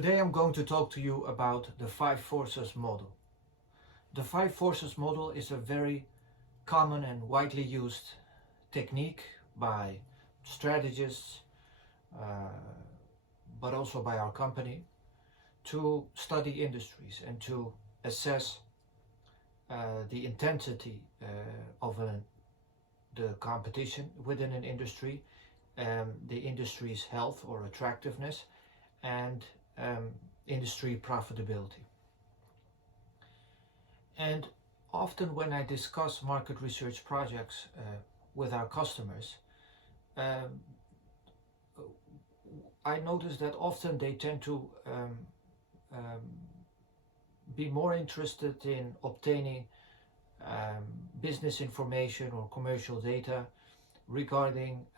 Today I'm going to talk to you about the 5 forces model. The 5 forces model is a very common and widely used technique by strategists, but also by our company, to study industries and to assess the intensity of the competition within an industry, the industry's health or attractiveness, and industry profitability. And often when I discuss market research projects with our customers, I notice that often they tend to be more interested in obtaining business information or commercial data regarding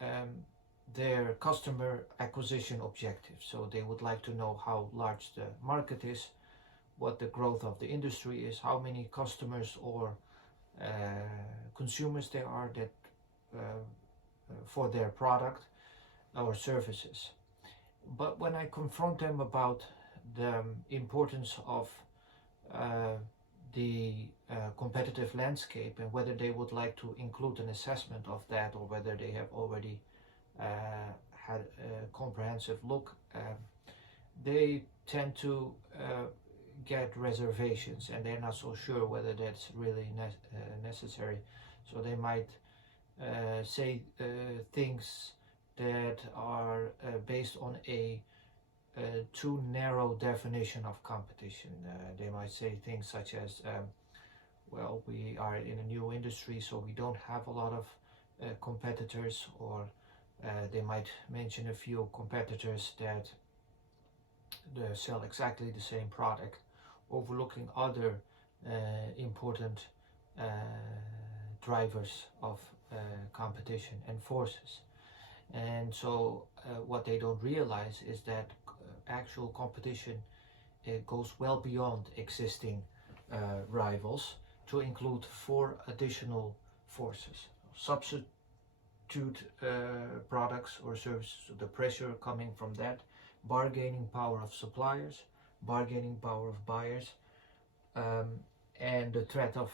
their customer acquisition objectives. So they would like to know how large the market is, what the growth of the industry is, how many customers or consumers there are that for their product or services. But when I confront them about the importance of the competitive landscape and whether they would like to include an assessment of that, or whether they have already had a comprehensive look, they tend to get reservations, and they're not so sure whether that's really necessary. So they might say things that are based on a too narrow definition of competition. They might say things such as, well, we are in a new industry, so we don't have a lot of competitors, or they might mention a few competitors that sell exactly the same product, overlooking other important drivers of competition and forces. And so what they don't realize is that actual competition goes well beyond existing rivals to include 4 additional forces: substitute products or services, so the pressure coming from that, bargaining power of suppliers, bargaining power of buyers, and the threat of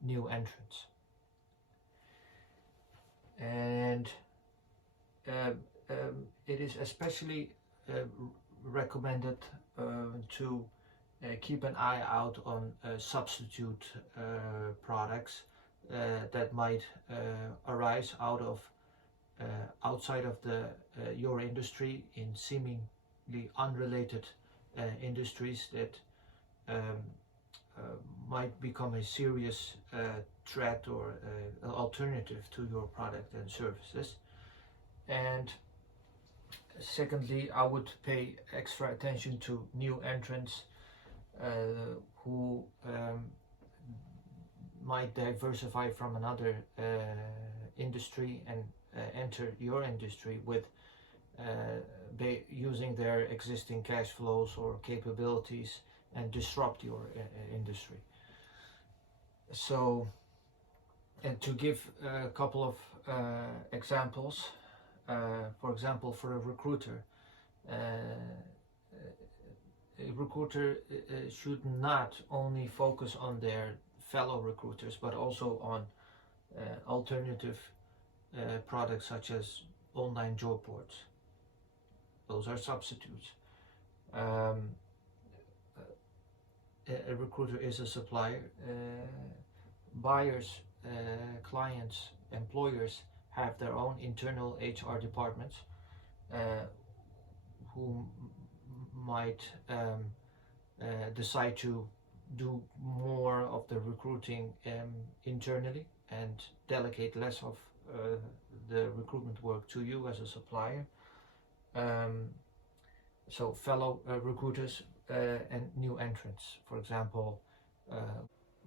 new entrants. And it is especially recommended to keep an eye out on substitute products that might arise outside of your industry, in seemingly unrelated industries that might become a serious threat or alternative to your product and services. And secondly, I would pay extra attention to new entrants who might diversify from another industry and enter your industry with using their existing cash flows or capabilities and disrupt your industry. So, and to give a couple of examples, for example, for a recruiter should not only focus on their fellow recruiters, but also on alternative products such as online job boards. Those are substitutes. A recruiter is a supplier. Buyers, clients, employers have their own internal HR departments who might decide to do more of the recruiting internally and delegate less of the recruitment work to you as a supplier. So fellow recruiters and new entrants, for example,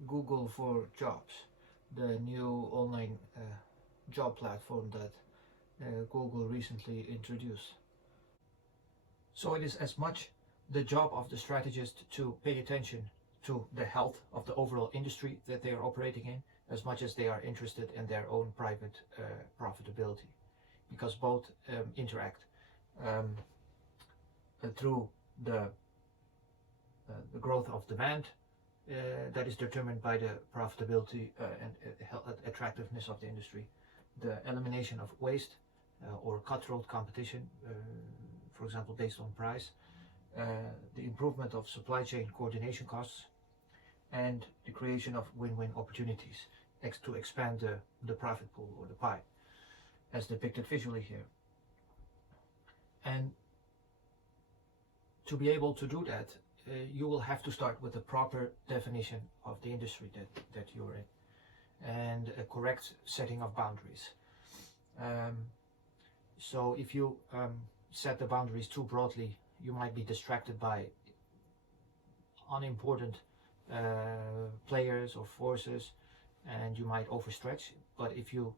Google for Jobs, the new online job platform that Google recently introduced. So it is as much the job of the strategist to pay attention to the health of the overall industry that they are operating in, as much as they are interested in their own private profitability, because both interact through the growth of demand that is determined by the profitability and attractiveness of the industry, the elimination of waste or cutthroat competition, for example based on price, the improvement of supply chain coordination costs, and the creation of win-win opportunities to expand the profit pool or the pie, as depicted visually here. And to be able to do that, you will have to start with a proper definition of the industry that you're in, and a correct setting of boundaries. So if you set the boundaries too broadly, you might be distracted by unimportant players or forces, and you might overstretch. But if you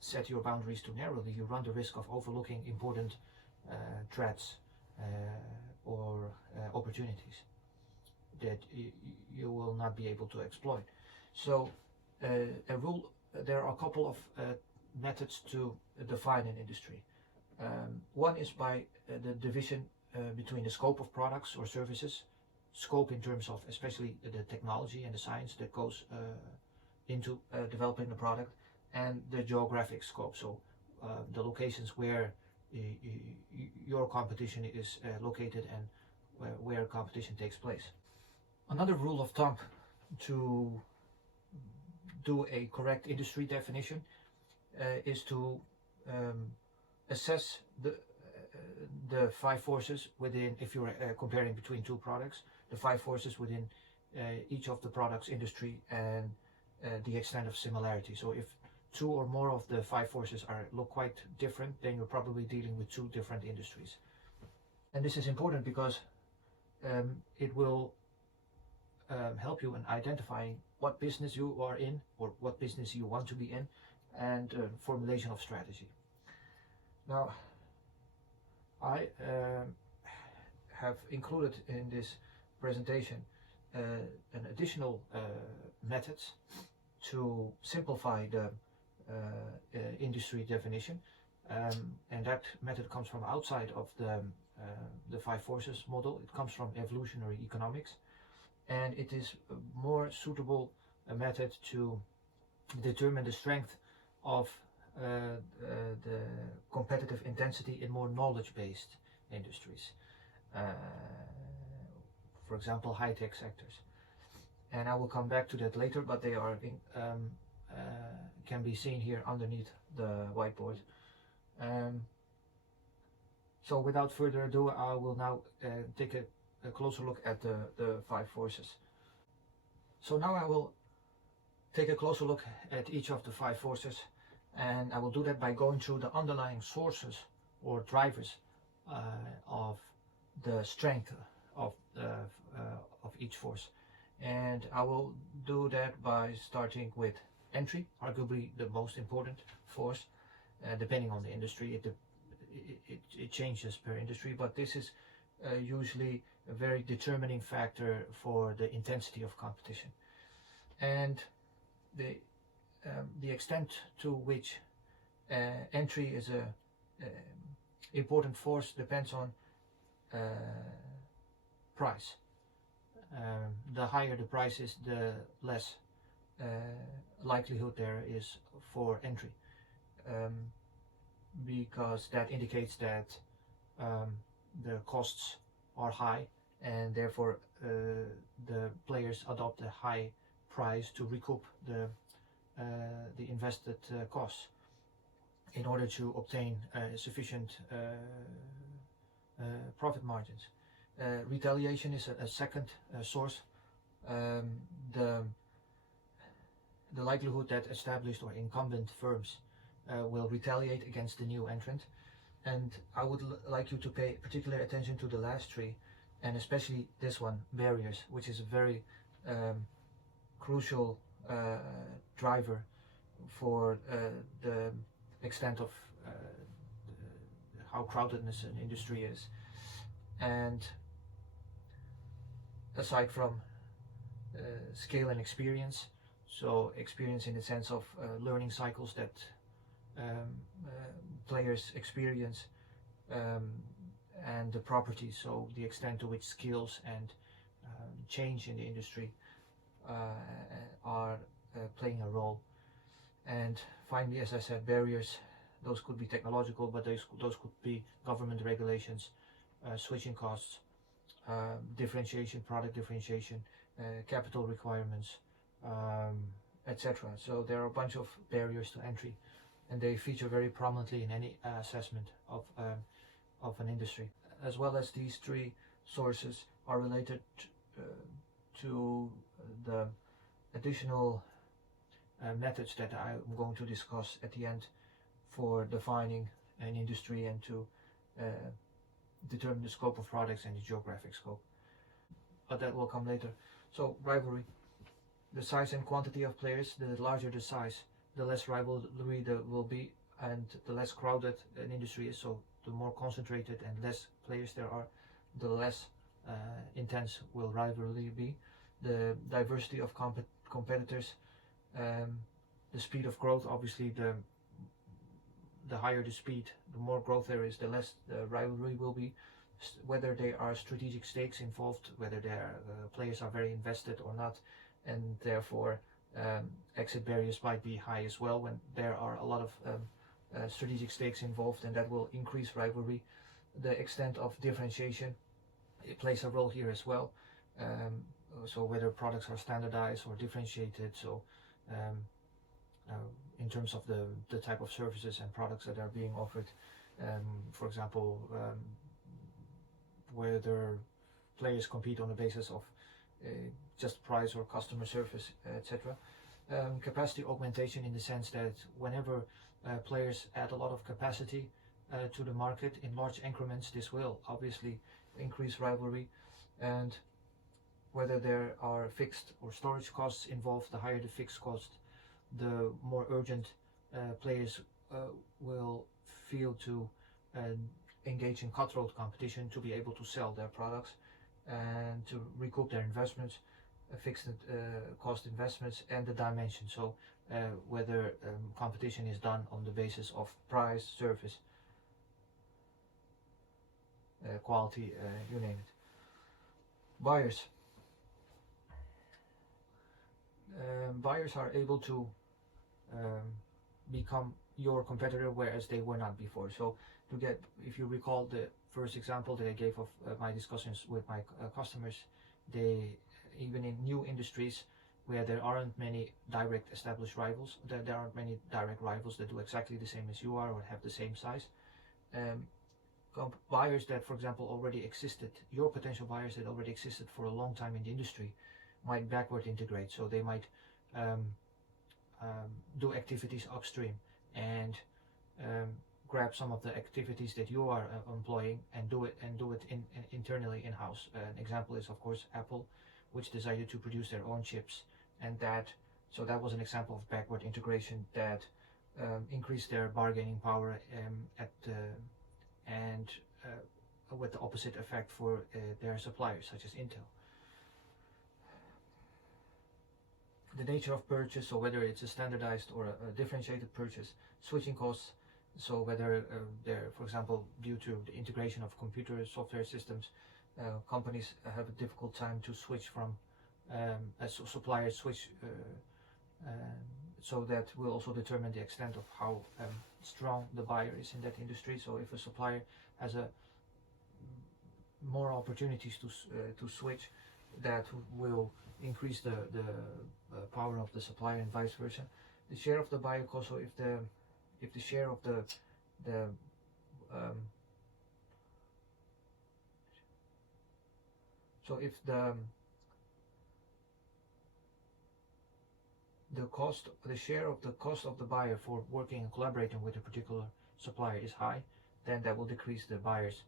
set your boundaries too narrowly, you run the risk of overlooking important threats or opportunities that you will not be able to exploit. So there are a couple of methods to define an industry. One is by the division between the scope of products or services, scope in terms of especially the technology and the science that goes into developing the product, and the geographic scope, so the locations where your competition is located and where competition takes place. Another rule of thumb to do a correct industry definition is to assess the five forces within, if you're comparing between two products, the five forces within each of the products industry and the extent of similarity. So if two or more of the five forces look quite different, then you're probably dealing with two different industries. And this is important because it will help you in identifying what business you are in or what business you want to be in, and formulation of strategy. Now, I have included in this presentation an additional methods to simplify the industry definition, and that method comes from outside of the five forces model. It comes from evolutionary economics, and it is a more suitable method to determine the strength of the competitive intensity in more knowledge-based industries, for example high-tech sectors. And I will come back to that later, but they are can be seen here underneath the whiteboard. So without further ado, I will now take a closer look at the five forces. So now I will take a closer look at each of the five forces, and I will do that by going through the underlying sources or drivers of the strength of each force. And I will do that by starting with entry, arguably the most important force. Depending on the industry, it changes per industry, but this is usually a very determining factor for the intensity of competition. And the extent to which entry is a important force depends on price. The higher the price is, the less likelihood there is for entry, because that indicates that the costs are high, and therefore the players adopt a high price to recoup the invested costs in order to obtain sufficient profit margins. Retaliation is a second source. The likelihood that established or incumbent firms will retaliate against the new entrant. And I would like you to pay particular attention to the last three, and especially this one, barriers, which is a very crucial driver for the extent of how crowdedness an industry is. And aside from scale and experience, so experience in the sense of learning cycles that players experience and the properties, so the extent to which skills and change in the industry are playing a role. And finally, as I said, barriers, those could be technological, but those could be government regulations, switching costs, differentiation, product differentiation, capital requirements, etc. So there are a bunch of barriers to entry, and they feature very prominently in any assessment of an industry. As well as these three sources are related to the additional methods that I'm going to discuss at the end for defining an industry and to determine the scope of products and the geographic scope. But that will come later. So rivalry. The size and quantity of players, the larger the size, the less rivalry there will be, and the less crowded an industry is, so the more concentrated and less players there are, the less intense will rivalry be. The diversity of competitors, the speed of growth, obviously the higher the speed, the more growth there is, the less the rivalry will be. Whether there are strategic stakes involved, whether their players are very invested or not, and therefore exit barriers might be high as well when there are a lot of strategic stakes involved, and that will increase rivalry. The extent of differentiation, it plays a role here as well. So whether products are standardized or differentiated, so in terms of the type of services and products that are being offered, for example, whether players compete on the basis of just price or customer service, etc. Capacity augmentation, in the sense that whenever players add a lot of capacity to the market in large increments, this will obviously increase rivalry. And whether there are fixed or storage costs involved, the higher the fixed cost, the more urgent players will feel to engage in cutthroat competition to be able to sell their products and to recoup their investments, fixed cost investments, and the dimension. So whether competition is done on the basis of price, service, quality, you name it. Buyers. Buyers are able to become your competitor, whereas they were not before. So to get, if you recall the first example that I gave of my discussions with my customers, they, even in new industries where there aren't many direct established rivals, there aren't many direct rivals that do exactly the same as you are or have the same size. Buyers that, for example, already existed, your potential buyers that already existed for a long time in the industry, might backward integrate. So they might do activities upstream and grab some of the activities that you are employing and do it internally in-house. An example is, of course, Apple, which decided to produce their own chips, and that was an example of backward integration that increased their bargaining power with the opposite effect for their suppliers, such as Intel. The nature of purchase, so whether it's a standardized or a differentiated purchase, switching costs, so whether they're, for example, due to the integration of computer software systems, companies have a difficult time to switch from suppliers switch, so that will also determine the extent of how strong the buyer is in that industry. So if a supplier has more opportunities to switch, that will increase the power of the supplier, and vice versa. The share of the buyer also, if the share of so if the share of the cost of the buyer for working and collaborating with a particular supplier is high, then that will decrease the buyer's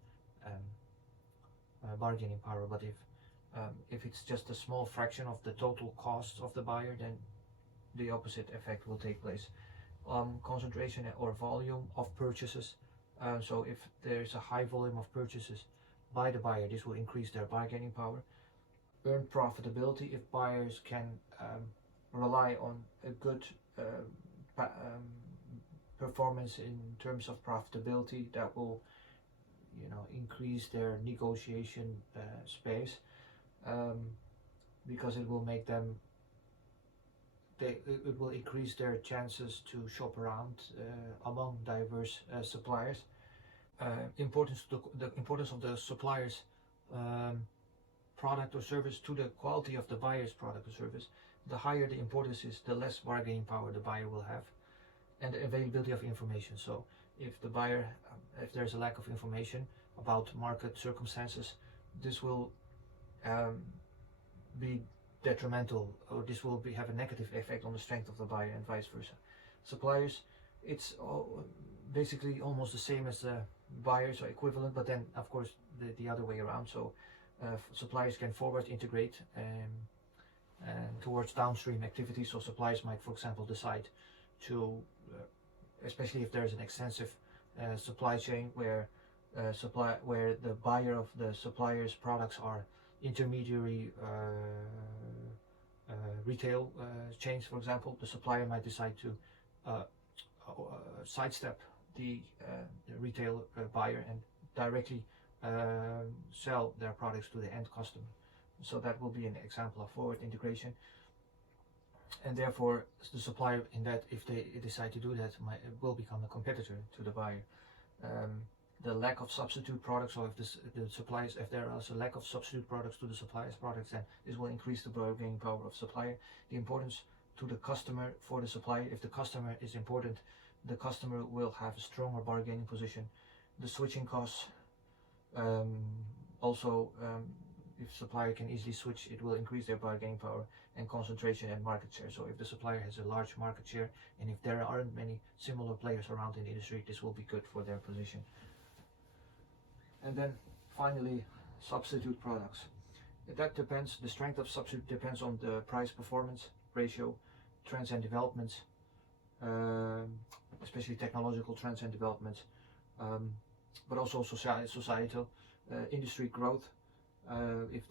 bargaining power. But if it's just a small fraction of the total costs of the buyer, then the opposite effect will take place. Concentration or volume of purchases. So if there's a high volume of purchases by the buyer, this will increase their bargaining power. Earned profitability, if buyers can rely on a good performance in terms of profitability, that will increase their negotiation space, because it will make them it will increase their chances to shop around among diverse suppliers. The importance of the supplier's product or service to the quality of the buyer's product or service. The higher the importance is, the less bargaining power the buyer will have, and the availability of information. So if the buyer, if there's a lack of information about market circumstances, this will be detrimental, or this will have a negative effect on the strength of the buyer, and vice versa. Suppliers, it's basically almost the same as the buyers, or equivalent, but then of course the other way around. So suppliers can forward integrate towards downstream activities. So suppliers might, for example, decide to, especially if there's an extensive supply chain where the buyer of the supplier's products are intermediary retail chains, for example, the supplier might decide to sidestep the retail buyer and directly sell their products to the end customer. So that will be an example of forward integration, and therefore the supplier, in that, if they decide to do that, will become a competitor to the buyer. The lack of substitute products, or if there is a lack of substitute products to the supplier's products, then this will increase the bargaining power of supplier. The importance to the customer for the supplier, if the customer is important, the customer will have a stronger bargaining position. The switching costs, if supplier can easily switch, it will increase their bargaining power, and concentration and market share. So if the supplier has a large market share, and if there aren't many similar players around in the industry, this will be good for their position. And then finally, substitute products. That depends, the strength of substitute depends on the price performance ratio, trends and developments, especially technological trends and developments, but also societal, industry growth. If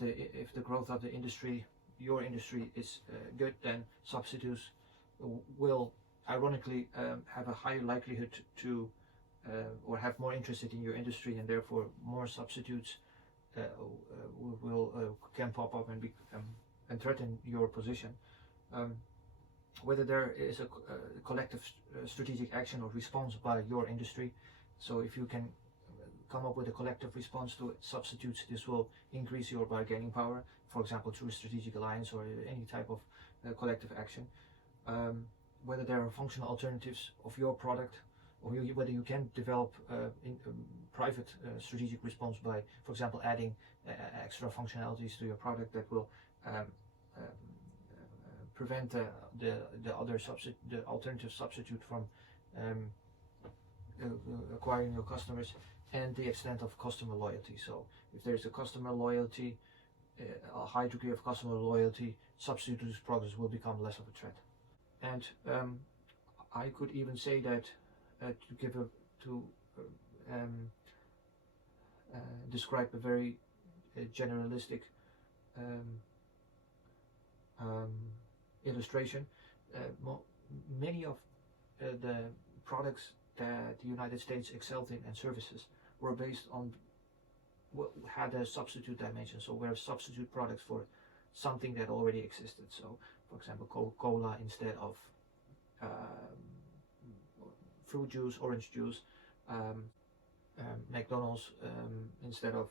the growth of the industry, your industry, is good, then substitutes will ironically have a higher likelihood to or have more interest in your industry, and therefore more substitutes can pop up and threaten your position. Whether there is a collective strategic action or response by your industry, so if you can come up with a collective response to substitutes, this will increase your bargaining power, for example through a strategic alliance or any type of collective action. Whether there are functional alternatives of your product, or whether you can develop private strategic response by, for example, adding extra functionalities to your product that will prevent the alternative substitute from acquiring your customers, and the extent of customer loyalty. So if there's a customer loyalty, a high degree of customer loyalty, substitute products will become less of a threat. And I could even say that describe a very generalistic illustration. Many of the products that the United States excelled in and services were based on had a substitute dimension, so were substitute products for something that already existed. So for example, Coca-Cola instead of fruit juice, orange juice, McDonald's instead of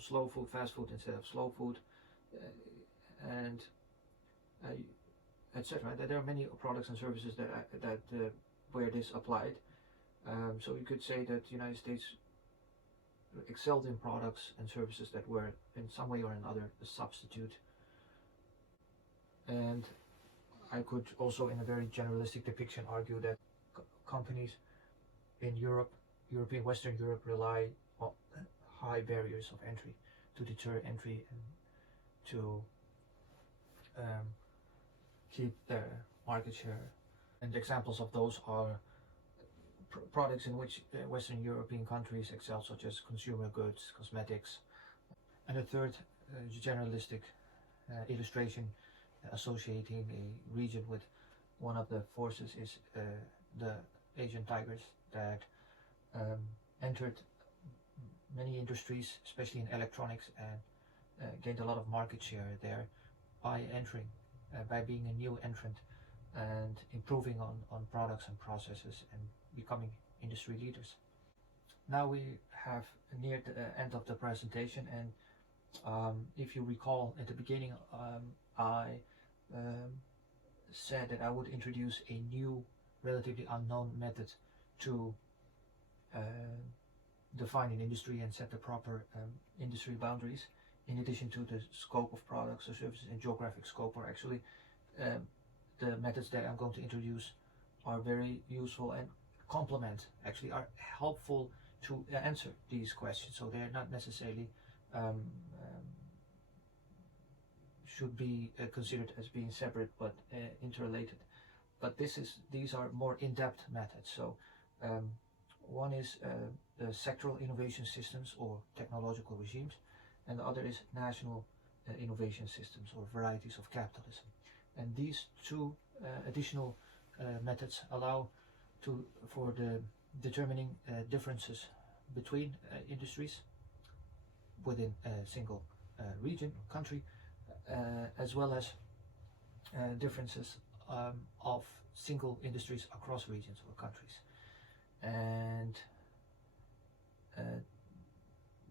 slow food, fast food instead of slow food, and etc. There are many products and services that where this applied. So you could say that the United States excelled in products and services that were in some way or another a substitute. And I could also, in a very generalistic depiction, argue that companies in Western Europe rely on high barriers of entry to deter entry and to keep their market share. And examples of those are products in which Western European countries excel, such as consumer goods, cosmetics. And the third generalistic illustration associating a region with one of the forces is the Asian tigers that entered many industries, especially in electronics, and gained a lot of market share there by entering, by being a new entrant and improving on products and processes and becoming industry leaders. Now we have neared the end of the presentation, and if you recall at the beginning, I said that I would introduce a new, relatively unknown method to define an industry and set the proper industry boundaries, in addition to the scope of products or services and geographic scope. Or actually, the methods that I'm going to introduce are very useful and complement, actually are helpful to answer these questions. So they're not necessarily should be considered as being separate, but interrelated. But these are more in-depth methods. So one is the sectoral innovation systems or technological regimes, and the other is national innovation systems or varieties of capitalism. And these two additional methods allow for the determining differences between industries within a single region, country, as well as differences of single industries across regions or countries. And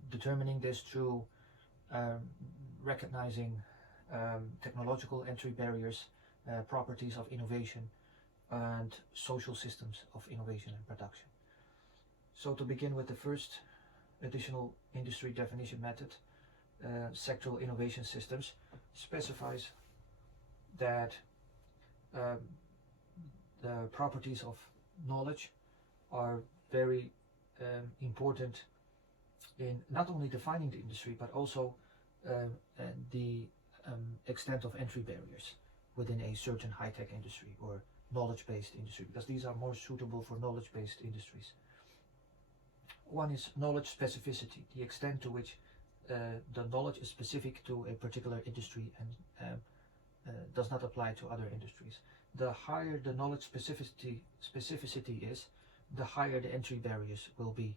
determining this through recognizing technological entry barriers, properties of innovation, and social systems of innovation and production. So to begin with the first additional industry definition method, sectoral innovation systems specifies that the properties of knowledge are very important in not only defining the industry, but also the extent of entry barriers within a certain high-tech industry or knowledge-based industry, because these are more suitable for knowledge-based industries. One is knowledge specificity, the extent to which the knowledge is specific to a particular industry and does not apply to other industries. The higher the knowledge specificity is, the higher the entry barriers will be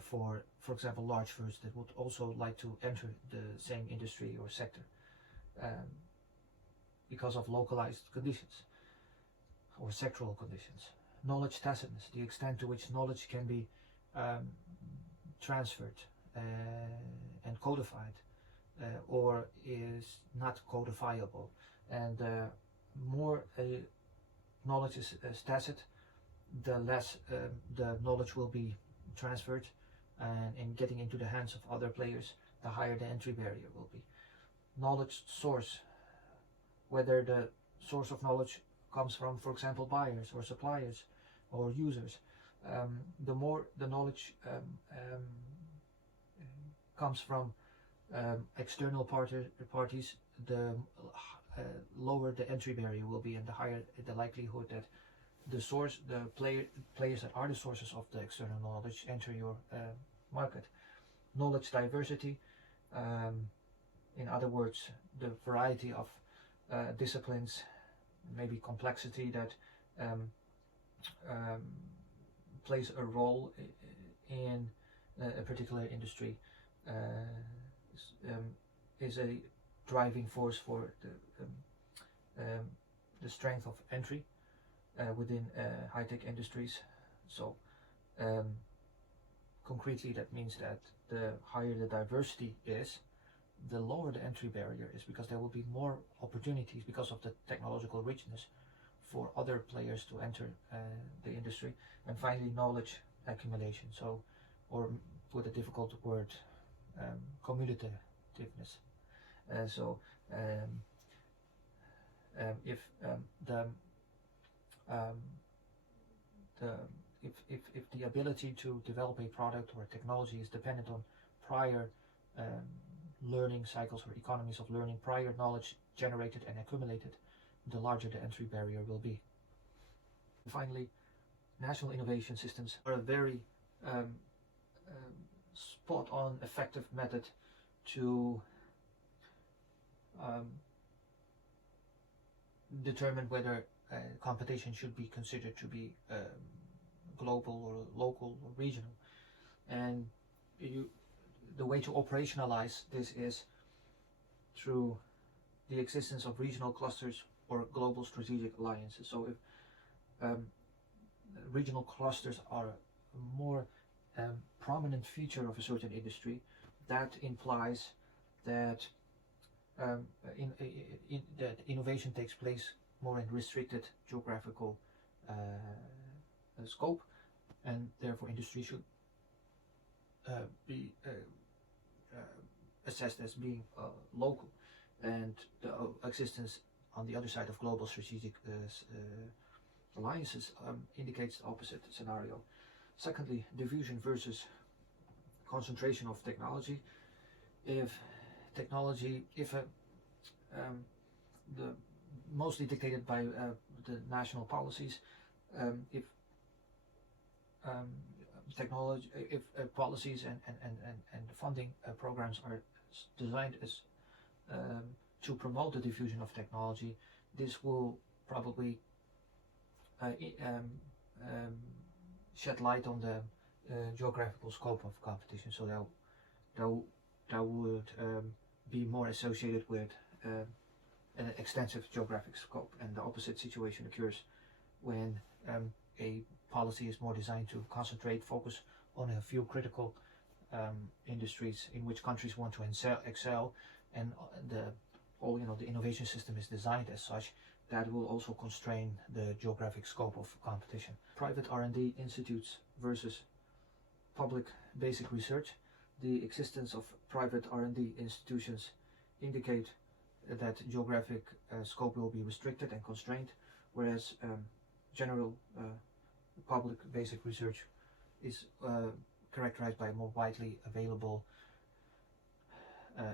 for example, large firms that would also like to enter the same industry or sector because of localized conditions or sectoral conditions. Knowledge tacitness, the extent to which knowledge can be transferred and codified or is not codifiable. And more knowledge is tacit, the less the knowledge will be transferred and getting into the hands of other players, the higher the entry barrier will be. Knowledge source, whether the source of knowledge comes from, for example, buyers or suppliers or users, the more the knowledge comes from external parties, the lower the entry barrier will be, and the higher the likelihood that the players that are the sources of the external knowledge enter your market. Knowledge diversity, in other words, the variety of disciplines, maybe complexity that plays a role in a particular industry, is a driving force for the strength of entry within high-tech industries. So concretely, that means that the higher the diversity is, the lower the entry barrier is, because there will be more opportunities because of the technological richness for other players to enter the industry. And finally, knowledge accumulation, so, or with a difficult word, cumulativeness. If the ability to develop a product or a technology is dependent on prior learning cycles or economies of learning, prior knowledge generated and accumulated, the larger the entry barrier will be. Finally, national innovation systems are a very spot-on effective method to determine whether competition should be considered to be global or local or regional. And the way to operationalize this is through the existence of regional clusters or global strategic alliances. So if regional clusters are a more prominent feature of a certain industry, that implies that that innovation takes place more in restricted geographical scope, and therefore industry should be assessed as being local, and the existence on the other side of global strategic alliances indicates the opposite scenario. Secondly, diffusion versus concentration of technology. If the mostly dictated by the national policies, if technology, if policies and funding programs are designed as to promote the diffusion of technology, this will probably shed light on the geographical scope of competition. So that would be more associated with an extensive geographic scope, and the opposite situation occurs when a policy is more designed to concentrate, focus on a few critical industries in which countries want to excel, and the innovation system is designed as such. That will also constrain the geographic scope of competition. Private R&D institutes versus public basic research. The existence of private R&D institutions indicate that geographic scope will be restricted and constrained, whereas general public basic research is characterized by a more widely available,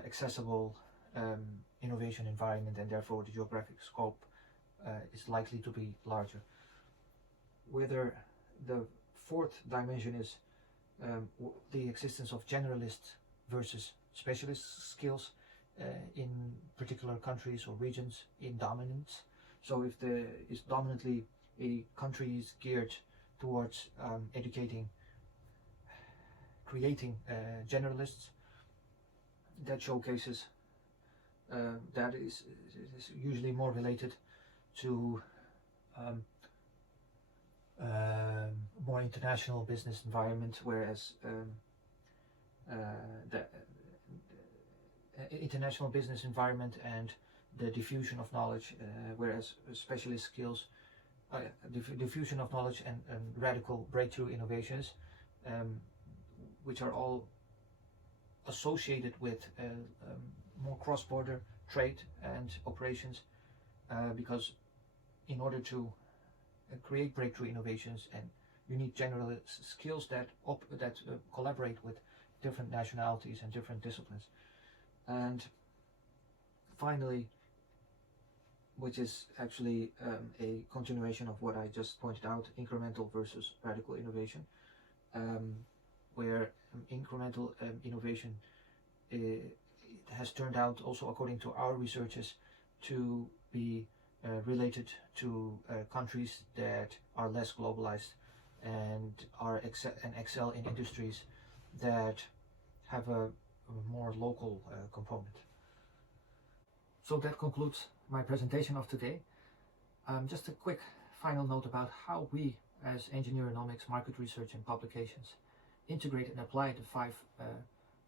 accessible innovation environment, and therefore the geographic scope is likely to be larger. Whether the fourth dimension is the existence of generalist versus specialist skills in particular countries or regions in dominance. So if there is dominantly a country is geared towards creating generalists, that showcases that is usually more related to more international business environment, whereas the international business environment and the diffusion of knowledge, whereas specialist skills, diffusion of knowledge and radical breakthrough innovations, which are all associated with more cross-border trade and operations, because in order to create breakthrough innovations, and you need general skills that collaborate with different nationalities and different disciplines. And finally, which is actually a continuation of what I just pointed out, incremental versus radical innovation, where incremental innovation it has turned out, also according to our researchers, to be related to countries that are less globalized and excel in industries that have a more local component. So that concludes my presentation of today. Just a quick final note about how we, as EngineerOnomics Market Research and Publications, integrate and apply the 5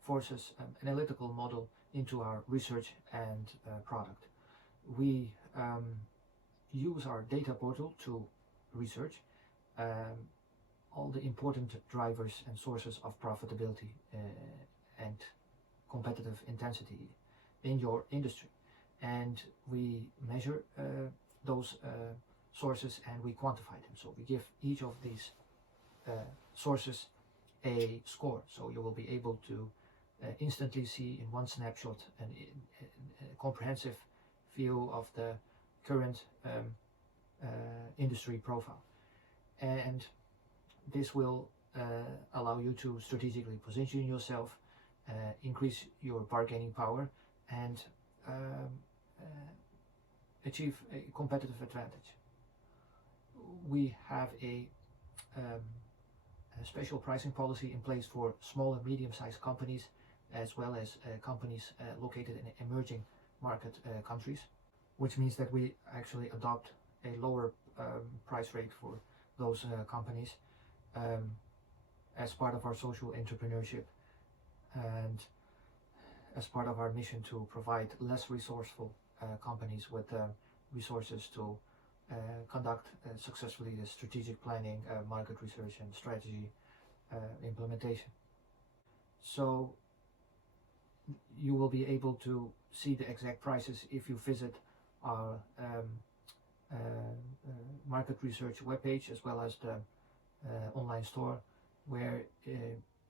forces analytical model into our research and product. We use our data portal to research all the important drivers and sources of profitability and competitive intensity in your industry, and we measure those sources and we quantify them. So we give each of these sources a score, so you will be able to instantly see in one snapshot a comprehensive view of the current industry profile, and this will allow you to strategically position yourself, increase your bargaining power, and achieve a competitive advantage. We have a special pricing policy in place for small and medium-sized companies as well as companies located in emerging market countries, which means that we actually adopt a lower price rate for those companies as part of our social entrepreneurship and as part of our mission to provide less resourceful companies with resources to conduct successfully the strategic planning, market research and strategy implementation. So you will be able to see the exact prices if you visit our market research webpage as well as the online store, where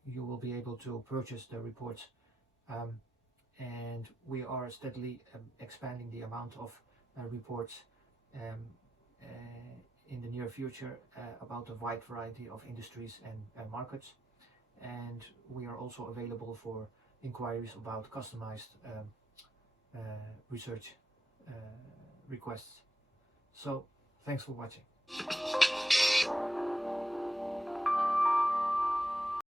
you will be able to purchase the reports, and we are steadily expanding the amount of reports in the near future about a wide variety of industries and markets, and we are also available for inquiries about customized research requests. So thanks for watching.